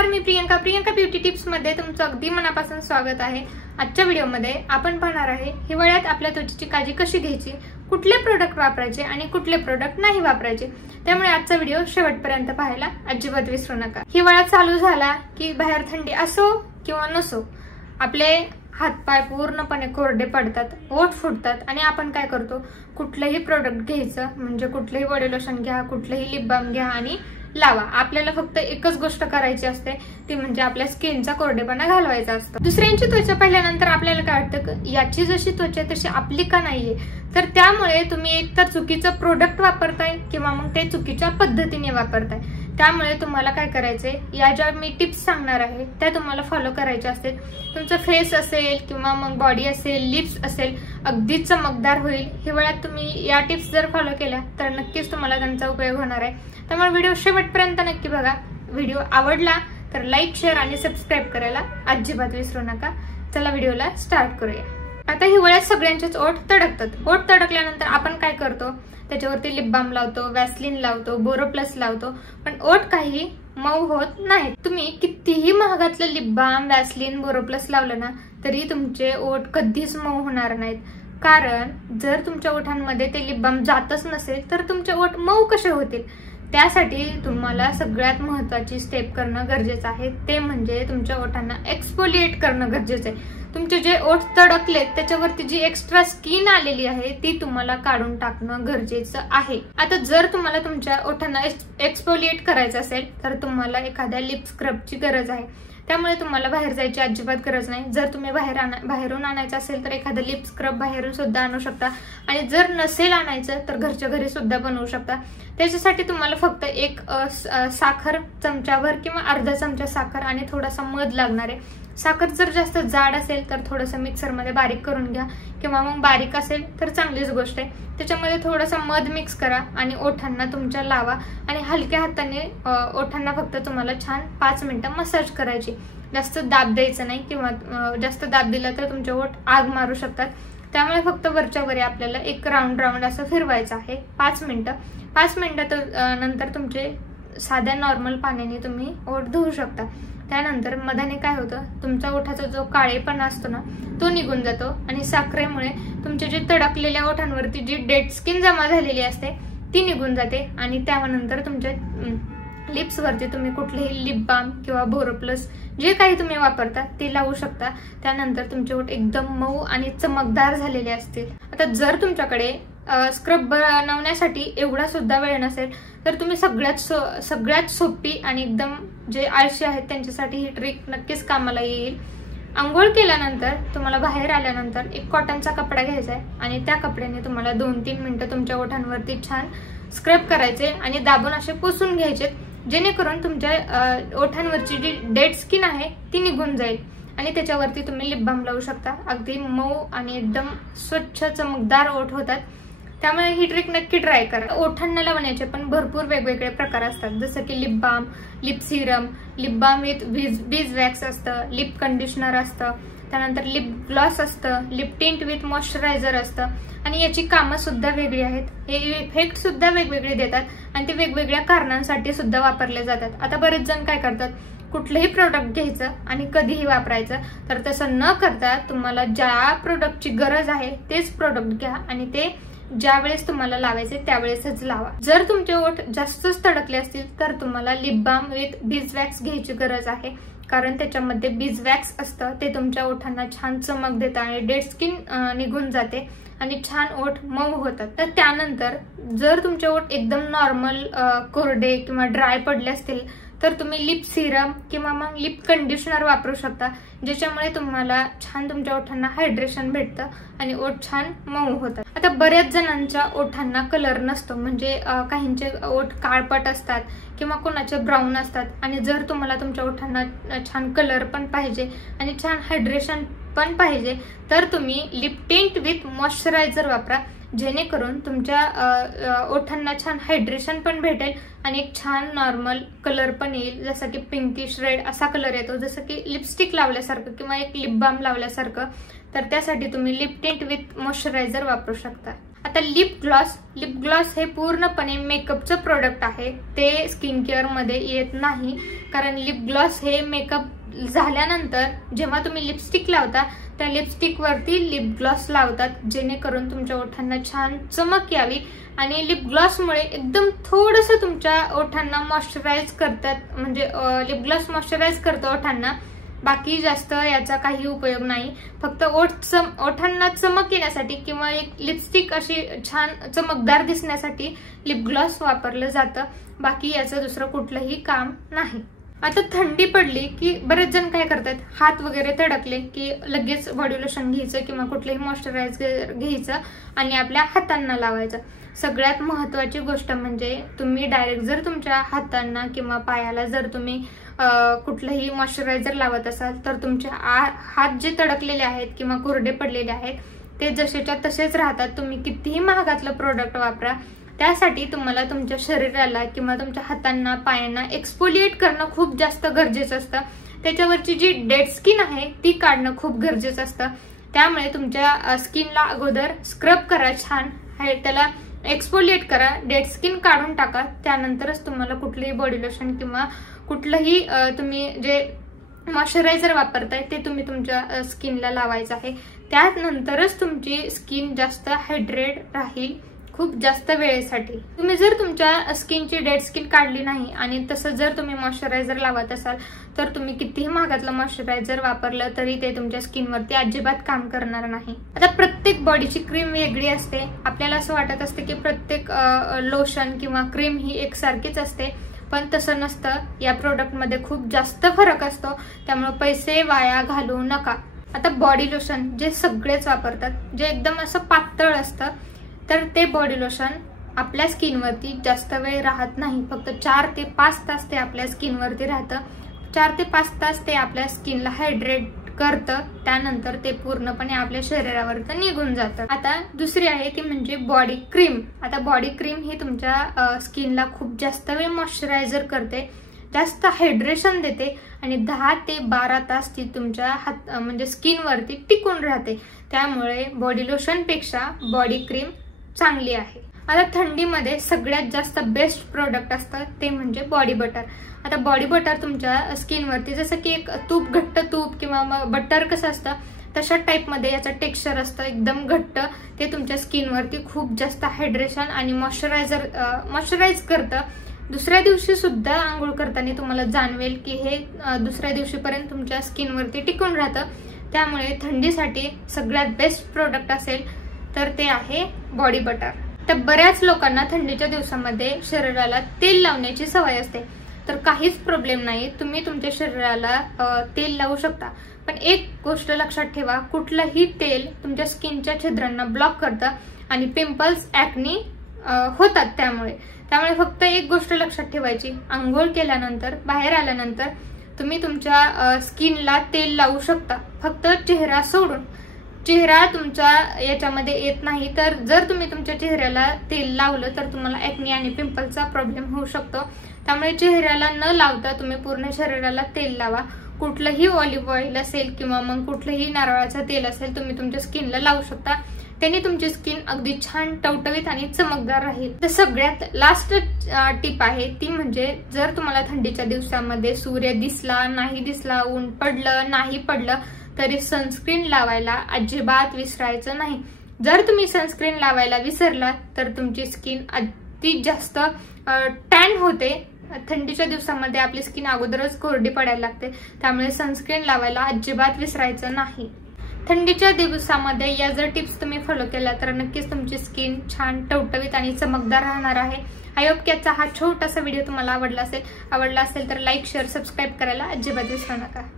नमस्कार, मी Priyanka beauty tips मध्ये तुमचं अगदी मनापासून स्वागत आहे। आजच्या व्हिडिओमध्ये आपण पाहणार आहे हिवाळ्यात आपल्या त्वचेची काळजी कशी घ्यायची, कुठले प्रोडक्ट वापरायचे आणि कुठले प्रोडक्ट नाही वापरायचे। त्यामुळे आजचा व्हिडिओ शेवटपर्यंत पाहायला अजिबात विसरू नका। हिवाळा चालू झाला की बाहेर थंडी असो किंवा नसो, आपले हातपाय पूर्णपणे कोरडे पडतात, ओठ फुटतात आणि आपण काय करतो, कुठलेही प्रोडक्ट घ्यायचं म्हणजे कुठलेही बॉडी लोशन घ्या, कुठलेही लिप बाम घ्या आणि लावा। आपल्याला फक्त एकच गोष्ट करायची असते, ती म्हणजे आपल्या स्किनचा कोरडेपणा घालवायचा असतो। दुसऱ्यांची त्वचा पाहिल्यानंतर आपल्याला काय वाटतं, याची जशी त्वचा तशी आपली का नाहीये, तर त्यामुळे तुम्ही एकतर चुकीचं प्रोडक्ट वापरताय किंवा मग ते चुकीच्या पद्धतीने वापरताय। त्यामुळे तुम्हाला काय करायचंय, या ज्या मी टिप्स सांगणार आहे त्या तुम्हाला फॉलो करायच्या असतील। तुमचं फेस असेल किंवा मग बॉडी असेल, लिप्स असेल, अगदी चमकदार होईल। हिवाळ्यात तुम्ही या टिप्स जर फॉलो केल्या तर नक्कीच तुम्हाला त्यांचा उपयोग होणार आहे। त्यामुळे व्हिडिओ शेवटपर्यंत नक्की बघा। व्हिडिओ आवडला तर लाईक, शेअर आणि सबस्क्राईब करायला अजिबात विसरू नका। चला व्हिडिओला स्टार्ट करूया। आता हिवाळ्यात सगळ्यांचेच ओठ तडकतात। ओठ तडकल्यानंतर आपण काय करतो, त्याच्यावरती लिप बाम लावतो, वॅसलीन लावतो, बोरोप्लस लावतो, पण ओठ काही मऊ होत नाही। तुम्ही कितीही महागातलं लिप बाम, वॅसलीन, बोरोप्लस लावलं ना तरी तुमचे ओठ कधीच मऊ होणार नाहीत। कारण जर तुमच्या ओठांमध्ये ते लिप बाम जातच नसेल तर तुमचे ओठ मऊ कसे होतील। त्यासाठी तुम्हाला सगळ्यात महत्त्वाची स्टेप करणं गरजेचं आहे, ते म्हणजे तुमच्या ओठांना एक्सफोलिएट करणं गरजेचं आहे। तुमचे जे ओठ तडकलेत त्याच्यावरती जी एक्स्ट्रा स्किन आलेली आहे ती तुम्हाला काढून टाकणं गरजेचं आहे। आता जर तुम्हाला तुमच्या ओठांना एक्सफोलिएट करायचं असेल तर तुम्हाला एखाद्या लिप स्क्रबची गरज आहे। त्यामुळे तुम्हाला बाहेर जायची अजिबात गरज नाही। जर तुम्ही बाहेरून आणायचं असेल तर एखादं लिप स्क्रब बाहेरून सुद्धा आणू शकता आणि जर नसेल आणायचं तर घरच्या घरी सुद्धा बनवू शकता। त्याच्यासाठी तुम्हाला फक्त एक साखर चमचाभर किंवा अर्धा चमचा साखर आणि थोडासा मध लागणार आहे। साखर जर जास्त जाड असेल तर थोडंसं मिक्सरमध्ये बारीक करून घ्या किंवा मग बारीक असेल तर चांगलीच गोष्ट आहे। त्याच्यामध्ये थोडासा मध मिक्स करा आणि ओठांना तुमच्या लावा आणि हलक्या हाताने ओठांना फक्त तुम्हाला छान 5 मिनिटं मसाज करायची। जास्त दाब द्यायचं नाही किंवा जास्त दाब दिला तर तुमचे ओठ आग मारू शकतात। त्यामुळे फक्त वरच्या वरी आपल्याला एक राऊंड असं फिरवायचं आहे 5 मिनिटं। 5 मिनिटात नंतर तुमचे साध्या नॉर्मल पाण्याने तुम्ही ओठ धुवू शकता। त्यानंतर मधाने काय होतं, तुमच्या ओठाचा जो काळेपणा असतो ना तो निघून जातो आणि साखरेमुळे तुमच्या जे तडकलेल्या ओठांवरती जी डेड स्किन जमा झालेली असते ती निघून जाते आणि त्यानंतर तुमच्या लिप्स वरती तुम्ही कुठलेही लिप बाम किंवा बोरोप्लस जे काही तुम्ही वापरता ते लावू शकता। त्यानंतर तुमचे ओठ एकदम मऊ आणि चमकदार झालेले असतील। आता जर तुमच्याकडे स्क्रब बनवण्यासाठी एवढा सुद्धा वेळ नसेल तर तुम्ही सगळ्यात सोपी आणि एकदम जे आळशी आहेत त्यांच्यासाठी ही ट्रिक नक्कीच कामाला येईल। आंघोळ केल्यानंतर तुम्हाला बाहेर आल्यानंतर एक कॉटनचा कपडा घ्यायचा आहे आणि त्या कपड्याने तुम्हाला 2-3 मिनिटं तुमच्या ओठांवरती छान स्क्रब करायचे आणि दाबून असे पुसून घ्यायचे, जेणेकरून तुमच्या ओठांवरची जी डेड स्किन आहे ती निघून जाईल आणि त्याच्यावरती तुम्ही लिप बाम लावू शकता। अगदी मऊ आणि एकदम स्वच्छ चमकदार ओठ होतात। त्यामुळे ही ट्रिक नक्की ट्राय करा। ओठांना लावण्याचे पण भरपूर वेगवेगळे प्रकार असतात, जसं की lip balm, lip serum, lip balm with beeswax असतं, लिप कंडिशनर असतं, त्यानंतर लिप ग्लॉस असतं, लिप टिंट विथ मॉइश्चरायझर असतं आणि याची कामं सुद्धा वेगळी आहेत। हे इफेक्ट सुद्धा वेगवेगळे देतात आणि ते वेगवेगळ्या कारणांसाठी सुद्धा वापरले जातात। आता बरेच जण काय करतात, कुठलंही प्रोडक्ट घ्यायचं आणि कधीही वापरायचं, तर तसं न करता तुम्हाला ज्या प्रोडक्टची गरज आहे तेच प्रोडक्ट घ्या आणि ते ज्या वेळेस तुम्हाला लावायचे त्यावेळेसच लावा। जर तुमचे ओठ जास्तच तडकले असतील तर तुम्हाला लिप बाम विथ बीज वॅक्स घ्यायची गरज आहे, कारण त्याच्यामध्ये बीज वॅक्स असतं, ते तुमच्या ओठांना छान चमक देतं आणि डेड स्किन निघून जाते आणि छान ओठ मऊ होतात। तर त्यानंतर जर तुमचे ओठ एकदम नॉर्मल कोरडे किंवा ड्राय पडले असतील तर तुम्ही लिप सिरम किंवा मग लिप कंडिशनर वापरू शकता, ज्याच्यामुळे तुम्हाला छान तुमच्या ओठांना हायड्रेशन भेटतं आणि ओठ छान मऊ होतात। आता बऱ्याच जणांच्या ओठांना कलर नसतो, म्हणजे काहींचे ओठ काळपट असतात किंवा कोणाचे ब्राऊन असतात आणि जर तुम्हाला तुमच्या ओठांना छान कलर पण पाहिजे आणि छान हायड्रेशन पण पाहिजे तर तुम्ही लिप टिंट विथ मॉइश्चरायझर वापरा, जेणेकरून तुमच्या ओठांना छान हायड्रेशन पण भेटेल आणि एक छान नॉर्मल कलर पण येईल, जसं की पिंकिश रेड असा कलर येतो, जसं की लिपस्टिक लावल्यासारखं किंवा एक लिप बाम लावल्यासारखं। तर त्यासाठी तुम्ही लिप टिंट विथ मॉइश्चरायझर वापरू शकता। आता लिप ग्लॉस हे पूर्णपणे मेकअपचं प्रोडक्ट आहे, ते स्किन केअर मध्ये येत नाही. कारण लिप ग्लॉस हे मेकअप झाल्यानंतर जेव्हा तुम्ही लिपस्टिक लावता त्या लिपस्टिक वरती लिप ग्लॉस लावतात, जेणेकरून तुमच्या ओठांना छान चमक यावी. आणि लिप ग्लॉसमुळे एकदम थोडंसं तुमच्या ओठांना मॉइश्चराइज करतात, म्हणजे लिप ग्लॉस मॉइश्चराइज करतो ओठांना, बाकी जास्त याचा काही उपयोग नाही. फक्त ओठांना चमक येण्यासाठी किंवा एक लिपस्टिक अशी छान चमकदार दिसण्यासाठी लिप ग्लॉस वापरलं जातं, बाकी याचं दुसरं कुठलंही काम नाही. आता थंडी पडली की बरेच जण काय करतात, हात वगैरे तडकले की लगेच बॉडी लोशन घ्यायचं किंवा कुठलंही मॉइश्चरायझर घ्यायचं आणि आपल्या हातांना लावायचं. सगळ्यात महत्त्वाची गोष्ट म्हणजे तुम्ही डायरेक्ट जर तुमच्या हातांना किंवा पायाला जर तुम्ही कुठलंही मॉइश्चरायझर लावत असाल तर तुमचे हात जे तडकलेले आहेत किंवा कोरडे पडलेले आहेत ते जसेच्या तसेच राहतात. तुम्ही कितीही महागातलं प्रोडक्ट वापरा, त्यासाठी तुम्हाला तुमच्या शरीराला किंवा तुमच्या हातांना पायांना एक्सफोलिएट करणं खूप जास्त गरजेचं असतं. त्याच्यावरची जी डेड स्किन आहे ती काढणं खूप गरजेचं असतं. त्यामुळे तुमच्या स्किनला अगोदर स्क्रब करा, छान त्याला एक्सफोलिएट करा, डेड स्किन काढून टाका. त्यानंतरच तुम्हाला कुठलंही बॉडी लोशन किंवा कुठलंही तुम्ही जे मॉइश्चरायझर वापरताय ते तुम्ही तुमच्या स्किनला लावायचं आहे. त्यानंतरच तुमची स्किन जास्त हायड्रेट राहील खूप जास्त वेळेसाठी. तुम्ही जर तुमच्या स्किनची डेड स्किन काढली नाही आणि तसं जर तुम्ही मॉइश्चरायझर लावत असाल तर तुम्ही कितीही महागातलं मॉइश्चरायझर वापरलं तरी ते तुमच्या स्किनवरती अजिबात काम करणार नाही. आता प्रत्येक बॉडीची क्रीम वेगळी असते. आपल्याला असं वाटत असते की प्रत्येक लोशन किंवा क्रीम ही एकसारखीच असते, पण तसं नसतं. या प्रोडक्टमध्ये खूप जास्त फरक असतो, त्यामुळे पैसे वाया घालवू नका. आता बॉडी लोशन जे सगळेच वापरतात, जे एकदम असं पातळ असतं, तर ते बॉडी लोशन आपल्या स्किनवरती जास्त वेळ राहत नाही. फक्त 4 ते 5 तास ते आपल्या स्किनवरती राहतं. 4 ते 5 तास ते आपल्या स्किनला हायड्रेट करतं, त्यानंतर ते पूर्णपणे आपल्या शरीरावरती निघून जातं. आता दुसरी आहे ती म्हणजे बॉडी क्रीम. आता बॉडी क्रीम ही तुमच्या स्किनला खूप जास्त वेळ मॉइश्चरायझर करते, जास्त हायड्रेशन देते आणि 10 ते 12 तास ती तुमच्या म्हणजे स्किनवरती टिकून राहते. त्यामुळे बॉडी लोशन पेक्षा बॉडी क्रीम चांगली आहे. आता थंडीमध्ये सगळ्यात जास्त बेस्ट प्रोडक्ट असतं ते म्हणजे बॉडी बटर. आता बॉडी बटर तुमच्या स्किनवरती जसं की एक तूप, घट्ट तूप किंवा बटर कसं असतं तशा टाईपमध्ये याचं टेक्स्चर असतं, एकदम घट्ट. ते तुमच्या स्किनवरती खूप जास्त हायड्रेशन आणि मॉइश्चराइज करतं. दुसऱ्या दिवशी सुद्धा आंघोळ करताना तुम्हाला जाणवेल की हे दुसऱ्या दिवशीपर्यंत तुमच्या स्किनवरती टिकून राहतं. त्यामुळे थंडीसाठी सगळ्यात बेस्ट प्रोडक्ट असेल तर ते आहे बॉडी बटर. तर बऱ्याच लोकांना थंडीच्या दिवसामध्ये शरीराला तेल लावण्याची सवय असते, तर काहीच प्रॉब्लेम नाही, तुम्ही तुमच्या शरीराला तेल लावू शकता. पण एक गोष्ट लक्षात ठेवा, कुठलंही तेल तुमच्या स्किनच्या छिद्रांना ब्लॉक करतं आणि पिंपल्स, ऍक्नी होतात. त्यामुळे फक्त एक गोष्ट लक्षात ठेवायची, आंघोळ केल्यानंतर बाहेर आल्यानंतर तुम्ही तुमच्या स्किनला तेल लावू शकता, फक्त चेहरा सोडून. चेहरा तुमच्या याच्यामध्ये येत नाही, तर जर तुम्ही तुमच्या चेहऱ्याला तेल लावलं तर तुम्हाला ऍक्नी आणि पिंपलचा प्रॉब्लेम होऊ शकतो. त्यामुळे चेहऱ्याला न लावता तुम्ही पूर्ण शरीराला तेल लावा. कुठलंही ऑलिव्ह ऑइल असेल किंवा मग कुठलंही नारळाचं तेल असेल तुम्ही तुमच्या स्किनला लावू शकता. त्याने तुमची स्किन अगदी छान टवटवीत आणि चमकदार राहील. तर सगळ्यात लास्ट टिप आहे ती म्हणजे जर तुम्हाला थंडीच्या दिवसामध्ये सूर्य दिसला नाही दिसला, ऊन पडलं नाही पडलं, तरी सनस्क्रीन लावायला अजिबात विसरायचं नाही. जर तुम्ही सनस्क्रीन लावायला विसरला तर तुमची स्किन अति जास्त टॅन होते. थंडीच्या दिवसामध्ये आपली स्किन अगोदरच कोरडी पडायला लागते, त्यामुळे सनस्क्रीन लावायला अजिबात विसरायचं नाही. थंडीच्या दिवसामध्ये या जर टिप्स तुम्ही फॉलो केल्या तर नक्कीच तुमची स्किन छान टवटवीत आणि चमकदार राहणार आहे. आय होप की आजचा हा छोटासा व्हिडिओ तुम्हाला आवडला असेल तर लाईक, शेअर, सबस्क्राईब करायला अजिबात विसरू नका.